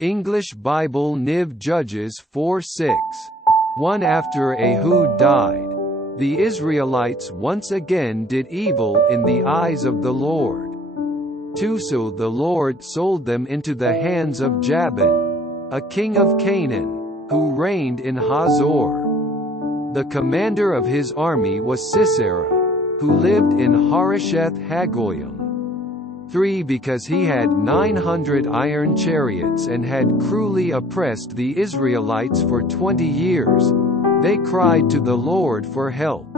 English Bible-NIV Judges 4:6. 1 After Ehud died, the Israelites once again did evil in the eyes of the Lord. 2 So the Lord sold them into the hands of Jabin, a king of Canaan, who reigned in Hazor. The commander of his army was Sisera, who lived in Harosheth Hagoyim. 3 Because he had 900 iron chariots and had cruelly oppressed the Israelites for 20 years, they cried to the Lord for help.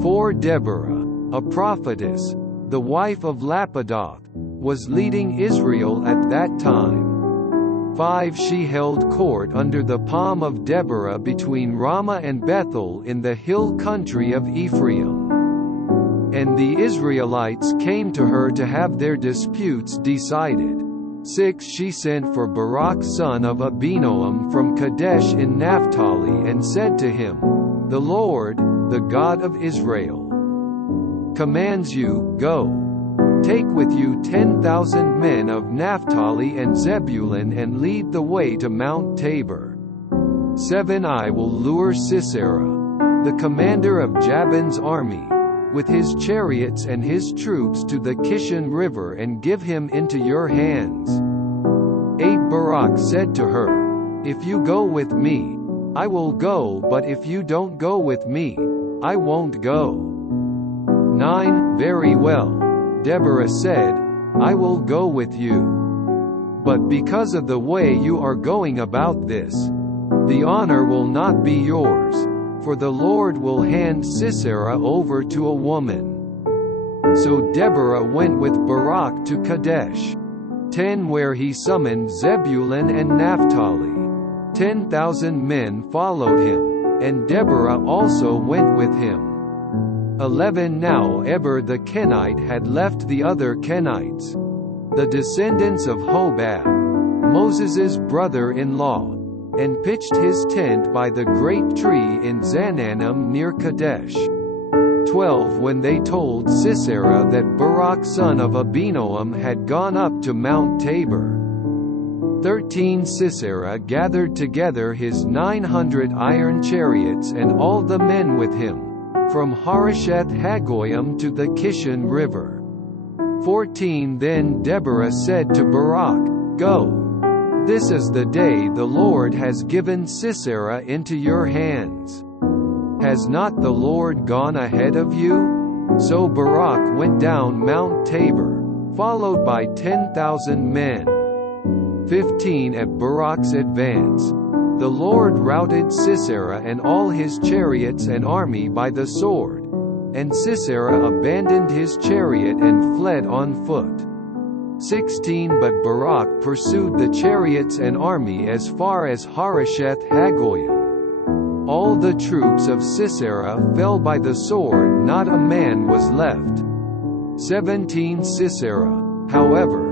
4 Deborah, a prophetess, the wife of Lapidoth, was leading Israel at that time. 5 She held court under the palm of Deborah between Ramah and Bethel in the hill country of Ephraim. And the Israelites came to her to have their disputes decided. 6 She sent for Barak son of Abinoam from Kadesh in Naphtali and said to him, "The Lord, the God of Israel, commands you, go. Take with you 10,000 men of Naphtali and Zebulun and lead the way to Mount Tabor. 7 I will lure Sisera, the commander of Jabin's army, with his chariots and his troops to the Kishon River and give him into your hands." 8 Barak said to her, "If you go with me, I will go, but if you don't go with me, I won't go." 9 Very well, Deborah said, "I will go with you. But because of the way you are going about this, the honor will not be yours, for the Lord will hand Sisera over to a woman." So Deborah went with Barak to Kadesh. 10 Where he summoned Zebulun and Naphtali. 10,000 men followed him, and Deborah also went with him. 11 Now Eber the Kenite had left the other Kenites, the descendants of Hobab, Moses's brother-in-law, and pitched his tent by the great tree in Zananim near Kadesh. 12 When they told Sisera that Barak son of Abinoam had gone up to Mount Tabor. 13 Sisera gathered together his 900 iron chariots and all the men with him, from Harosheth Hagoyim to the Kishon River. 14 Then Deborah said to Barak, "Go. This is the day the Lord has given Sisera into your hands. Has not the Lord gone ahead of you?" So Barak went down Mount Tabor, followed by 10,000 men. 15 At Barak's advance, the Lord routed Sisera and all his chariots and army by the sword, and Sisera abandoned his chariot and fled on foot. 16 But Barak pursued the chariots and army as far as Harosheth Hagoyim. All the troops of Sisera fell by the sword, not a man was left. 17 Sisera, however,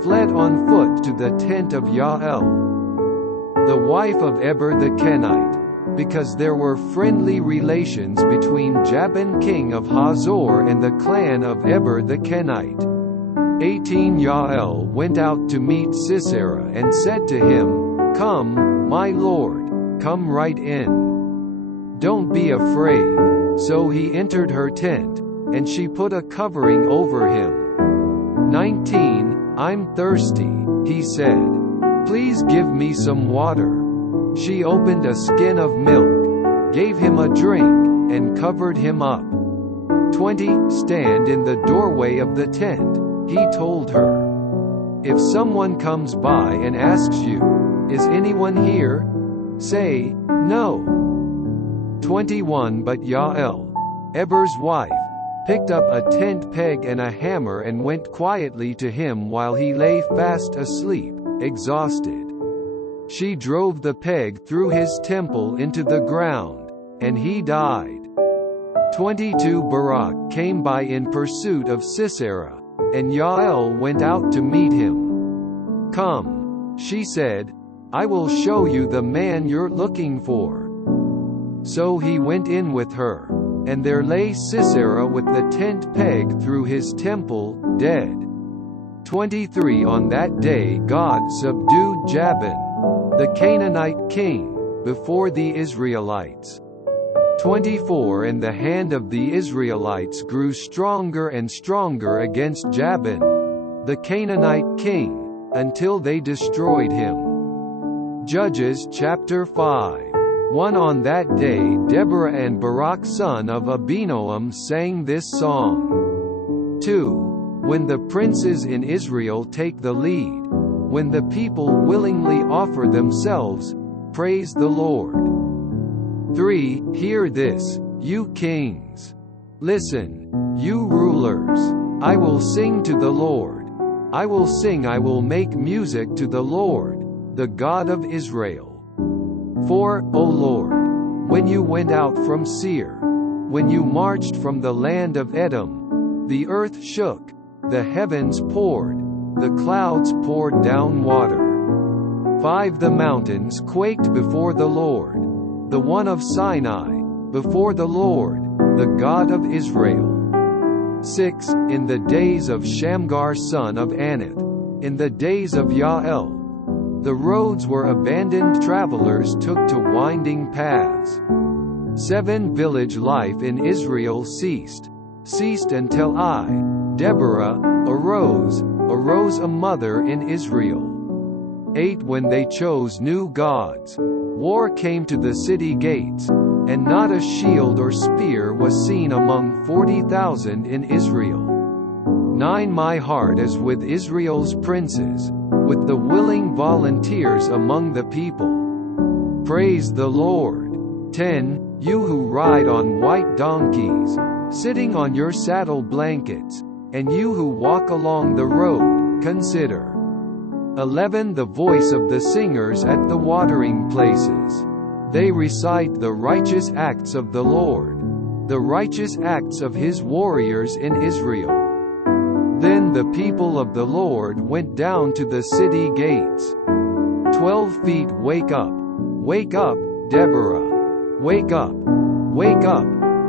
fled on foot to the tent of Jael, the wife of Eber the Kenite, because there were friendly relations between Jabin king of Hazor and the clan of Eber the Kenite. 18 Jael went out to meet Sisera and said to him, "Come, my lord, come right in. Don't be afraid." So he entered her tent, and she put a covering over him. 19 "I'm thirsty," he said. "Please give me some water." She opened a skin of milk, gave him a drink, and covered him up. 20 Stand in the doorway of the tent, he told her. "If someone comes by and asks you, 'Is anyone here?' say, 'No.'" 21 But Jael, Eber's wife, picked up a tent peg and a hammer and went quietly to him while he lay fast asleep, exhausted. She drove the peg through his temple into the ground, and he died. 22 Barak came by in pursuit of Sisera, and Jael went out to meet him. "Come," she said, "I will show you the man you're looking for." So he went in with her, and there lay Sisera with the tent peg through his temple, dead. 23 On that day God subdued Jabin, the Canaanite king, before the Israelites. 24 And the hand of the Israelites grew stronger and stronger against Jabin, the Canaanite king, until they destroyed him. Judges chapter 5. 1 On that day Deborah and Barak son of Abinoam sang this song. 2 When the princes in Israel take the lead, when the people willingly offer themselves, praise the Lord. 3 Hear this, you kings. Listen, you rulers. I will sing to the Lord. I will sing, I will make music to the Lord, the God of Israel. 4 O Lord, when you went out from Seir, when you marched from the land of Edom, the earth shook, the heavens poured, the clouds poured down water. 5 The mountains quaked before the Lord, the one of Sinai, before the Lord, the God of Israel. 6 In the days of Shamgar son of Anath, in the days of Yael, the roads were abandoned, travelers took to winding paths. 7 Village life in Israel ceased until I, Deborah, arose a mother in Israel. 8 When they chose new gods, war came to the city gates, and not a shield or spear was seen among 40,000 in Israel. 9 My heart is with Israel's princes, with the willing volunteers among the people. Praise the Lord. 10 You who ride on white donkeys, sitting on your saddle blankets, and you who walk along the road, consider. 11 The voice of the singers at the watering places. They recite the righteous acts of the Lord, the righteous acts of his warriors in Israel. Then the people of the Lord went down to the city gates. 12 Feet Wake up, Deborah. Wake up,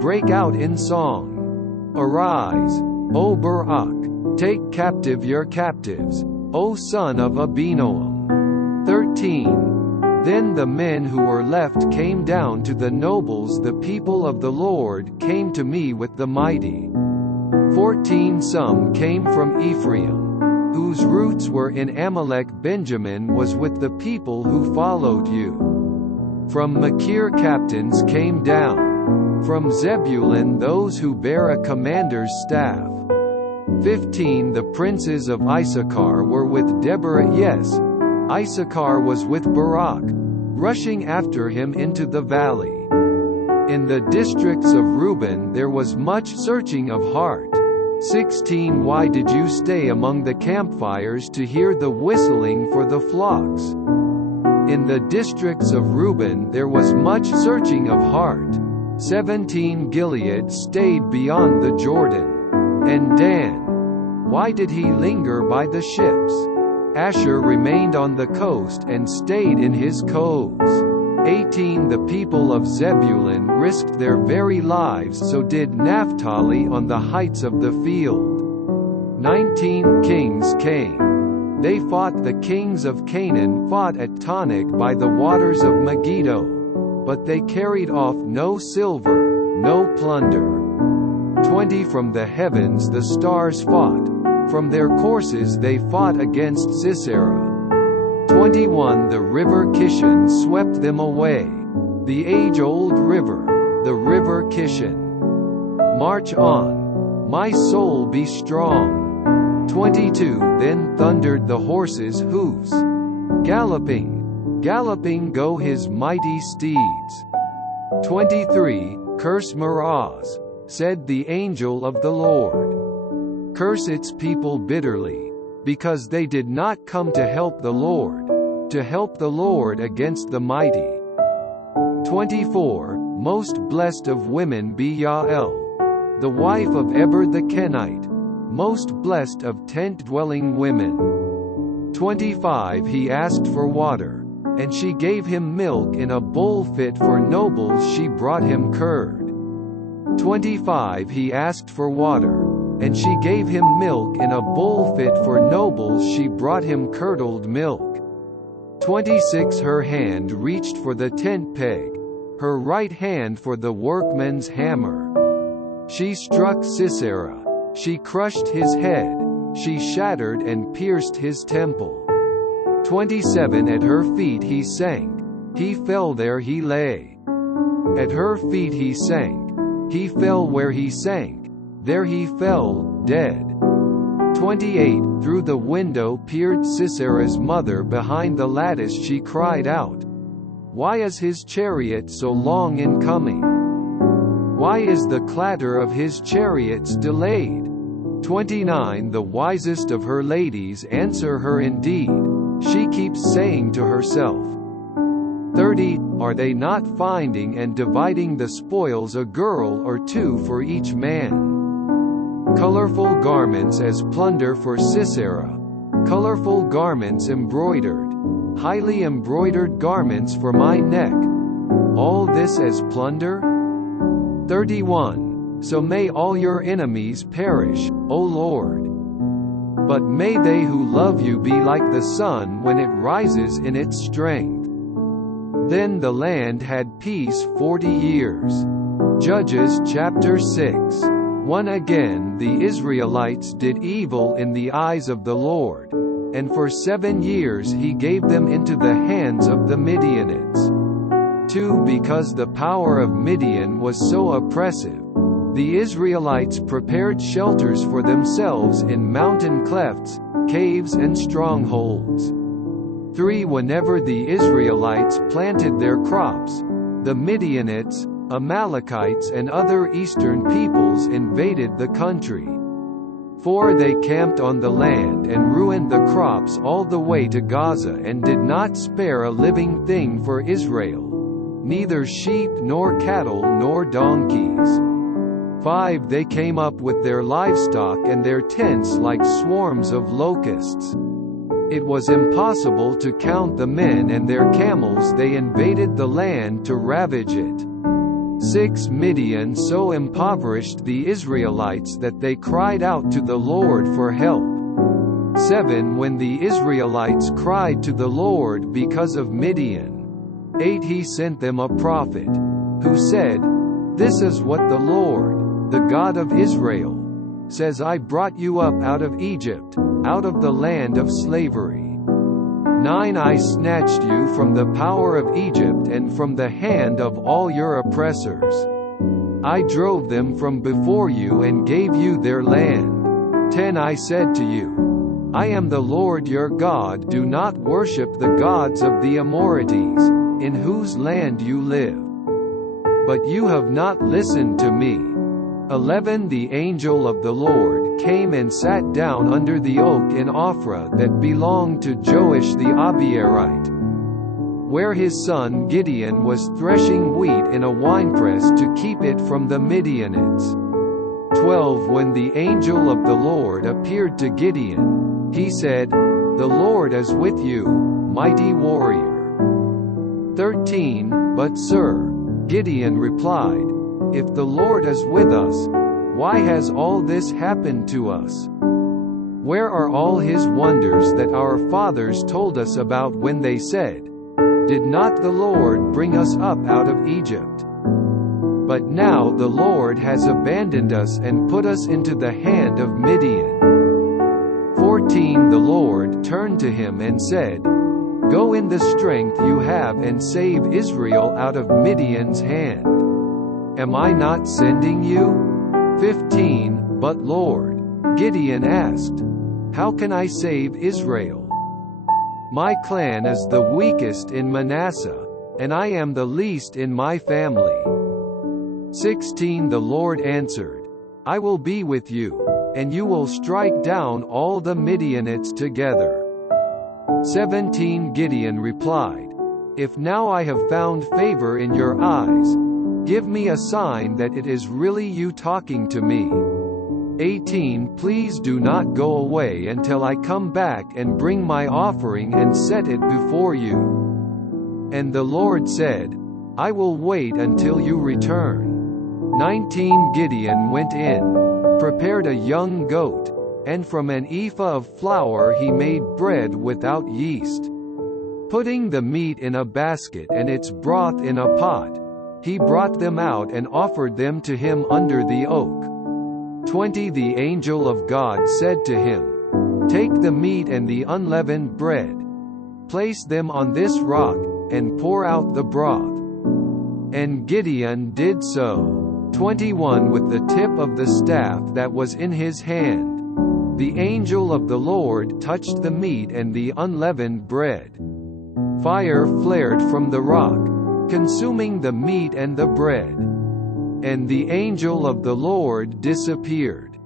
break out in song. Arise, O Barak, take captive your captives, O son of Abinoam. 13 Then the men who were left came down to the nobles, the people of the Lord came to me with the mighty. 14 Some came from Ephraim, whose roots were in Amalek. Benjamin was with the people who followed you. From Machir captains came down, from Zebulun those who bear a commander's staff. 15 The princes of Issachar were with Deborah. Yes, Issachar was with Barak, rushing after him into the valley. In the districts of Reuben there was much searching of heart. 16 Why did you stay among the campfires to hear the whistling for the flocks? In the districts of Reuben there was much searching of heart. 17 Gilead stayed beyond the Jordan. And Dan, why did he linger by the ships? Asher remained on the coast and stayed in his coves. 18 The people of Zebulun risked their very lives, so did Naphtali on the heights of the field. 19 Kings came. They fought. The kings of Canaan fought at Taanach by the waters of Megiddo, but they carried off no silver, no plunder. 20 From the heavens the stars fought. From their courses they fought against Sisera. 21 The river Kishon swept them away. The age-old river, the river Kishon. March on, my soul, be strong. 22 Then thundered the horses' hoofs. Galloping, galloping go his mighty steeds. 23 Curse Meroz, said the angel of the Lord. Curse its people bitterly, because they did not come to help the Lord against the mighty. 24 Most blessed of women be Yael, the wife of Eber the Kenite, most blessed of tent-dwelling women. 25 He asked for water, and she gave him milk in a bowl fit for nobles. She brought him curd. 25 He asked for water, and she gave him milk in a bowl fit for nobles. She brought him curdled milk. 26 Her hand reached for the tent peg, her right hand for the workman's hammer. She struck Sisera, she crushed his head, she shattered and pierced his temple. 27 At her feet he sank, he fell there he lay. At her feet he sank, he fell where he sank, there he fell, dead. 28 Through the window peered Sisera's mother, behind the lattice she cried out, "Why is his chariot so long in coming? Why is the clatter of his chariots delayed?" 29 The wisest of her ladies answer her indeed, she keeps saying to herself. 30 Are they not finding and dividing the spoils, a girl or two for each man? Colorful garments as plunder for Sisera, colorful garments embroidered, highly embroidered garments for my neck, all this as plunder? 31 So may all your enemies perish, O Lord. But may they who love you be like the sun when it rises in its strength. Then the land had peace 40 years. Judges chapter 6. 1 Again the Israelites did evil in the eyes of the Lord, and for 7 years he gave them into the hands of the Midianites. 2 Because the power of Midian was so oppressive, the Israelites prepared shelters for themselves in mountain clefts, caves and strongholds. 3 Whenever the Israelites planted their crops, the Midianites, Amalekites and other eastern peoples invaded the country. 4 They camped on the land and ruined the crops all the way to Gaza, and did not spare a living thing for Israel, neither sheep nor cattle nor donkeys. 5 They came up with their livestock and their tents like swarms of locusts. It was impossible to count the men and their camels. They invaded the land to ravage it. 6 Midian so impoverished the Israelites that they cried out to the Lord for help. 7 When the Israelites cried to the Lord because of Midian, 8 He sent them a prophet, who said, "This is what the Lord, the God of Israel, says, I brought you up out of Egypt, out of the land of slavery. 9 I snatched you from the power of Egypt and from the hand of all your oppressors. I drove them from before you and gave you their land. 10 I said to you, I am the Lord your God. Do not worship the gods of the Amorites, in whose land you live. But you have not listened to me." 11 The angel of the Lord came and sat down under the oak in Ophrah that belonged to Joash the Abiezrite, where his son Gideon was threshing wheat in a winepress to keep it from the Midianites. 12 When the angel of the Lord appeared to Gideon, he said, "The Lord is with you, mighty warrior." 13 But sir, Gideon replied, "If the Lord is with us, why has all this happened to us? Where are all his wonders that our fathers told us about when they said, 'Did not the Lord bring us up out of Egypt?' But now the Lord has abandoned us and put us into the hand of Midian." 14 The Lord turned to him and said, "Go in the strength you have and save Israel out of Midian's hand. Am I not sending you?" 15 But Lord, Gideon asked, "How can I save Israel? My clan is the weakest in Manasseh, and I am the least in my family." 16 The Lord answered, "I will be with you, and you will strike down all the Midianites together." 17 Gideon replied, "If now I have found favor in your eyes, give me a sign that it is really you talking to me." 18 Please do not go away until I come back and bring my offering and set it before you. And the Lord said, "I will wait until you return." 19 Gideon went in, prepared a young goat, and from an ephah of flour he made bread without yeast. Putting the meat in a basket and its broth in a pot, he brought them out and offered them to him under the oak. 20 The angel of God said to him, "Take the meat and the unleavened bread, place them on this rock, and pour out the broth." And Gideon did so. 21 With the tip of the staff that was in his hand, the angel of the Lord touched the meat and the unleavened bread. Fire flared from the rock, consuming the meat and the bread. And the angel of the Lord disappeared.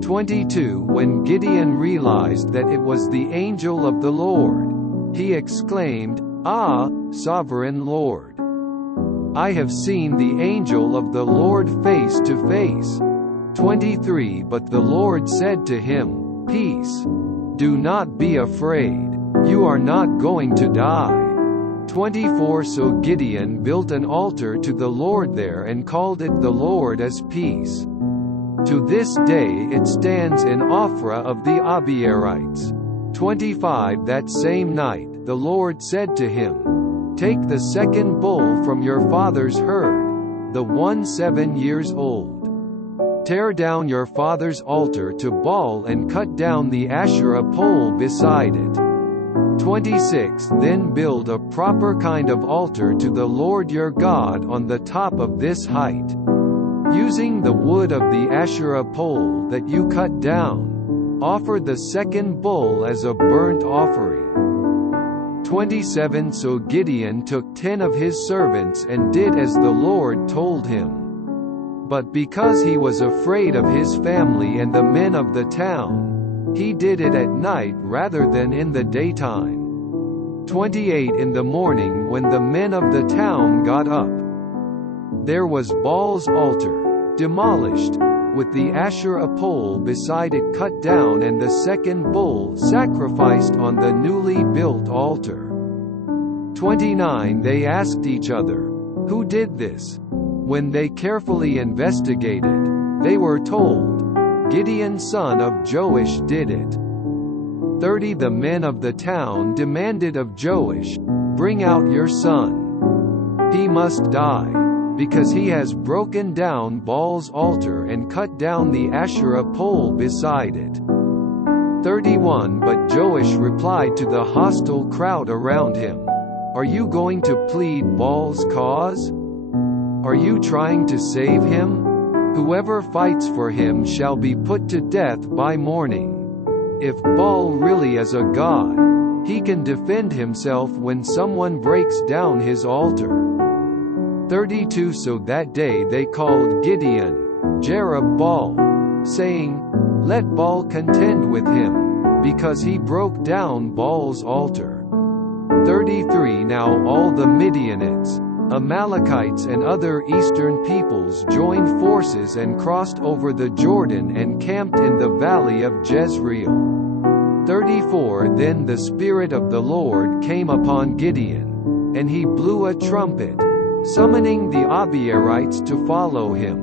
22 When Gideon realized that it was the angel of the Lord, he exclaimed, "Ah, sovereign Lord! I have seen the angel of the Lord face to face." 23 But the Lord said to him, "Peace. Do not be afraid. You are not going to die." 24 So Gideon built an altar to the Lord there and called it "The Lord is Peace." To this day it stands in Ophrah of the Abiezrites. 25 That same night, the Lord said to him, "Take the second bull from your father's herd, the one 7 years old. Tear down your father's altar to Baal and cut down the Asherah pole beside it." 26 Then build a proper kind of altar to the Lord your God on the top of this height, using the wood of the Asherah pole that you cut down. Offer the second bull as a burnt offering. 27 So Gideon took 10 of his servants and did as the Lord told him. But because he was afraid of his family and the men of the town, he did it at night rather than in the daytime. 28 In the morning when the men of the town got up, there was Baal's altar, demolished, with the Asherah pole beside it cut down and the second bull sacrificed on the newly built altar. 29 They asked each other, "Who did this?" When they carefully investigated, they were told, "Gideon son of Joash did it." 30 The men of the town demanded of Joash, "Bring out your son. He must die, because he has broken down Baal's altar and cut down the Asherah pole beside it." 31 But Joash replied to the hostile crowd around him, "Are you going to plead Baal's cause? Are you trying to save him? Whoever fights for him shall be put to death by morning. If Baal really is a god, he can defend himself when someone breaks down his altar." 32 So that day they called Gideon, Jerub-Baal, saying, "Let Baal contend with him, because he broke down Baal's altar." 33 Now all the Midianites, Amalekites and other eastern peoples joined forces and crossed over the Jordan and camped in the valley of Jezreel. 34 Then the Spirit of the Lord came upon Gideon, and he blew a trumpet, summoning the Abiezrites to follow him.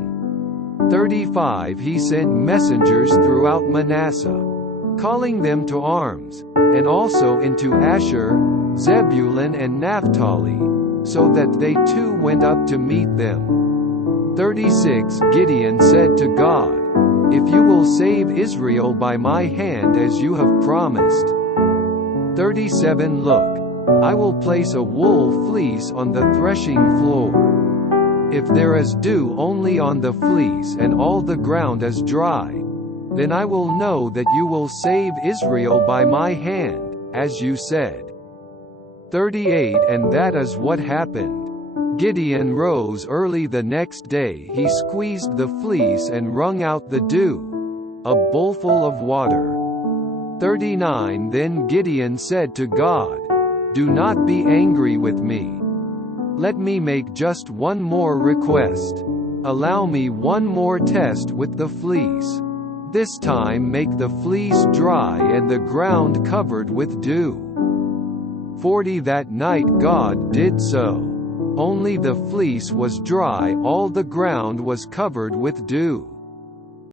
35 He sent messengers throughout Manasseh, calling them to arms, and also into Asher, Zebulun and Naphtali, so that they too went up to meet them. 36 Gideon said to God, "If you will save Israel by my hand as you have promised." 37 Look, I will place a wool fleece on the threshing floor. If there is dew only on the fleece and all the ground is dry, then I will know that you will save Israel by my hand, as you said. 38 And that is what happened. Gideon rose early the next day. He squeezed the fleece and wrung out the dew, a bowlful of water. 39 Then Gideon said to God, "Do not be angry with me. Let me make just one more request. Allow me one more test with the fleece. This time make the fleece dry and the ground covered with dew." 40 That night God did so. Only the fleece was dry, all the ground was covered with dew.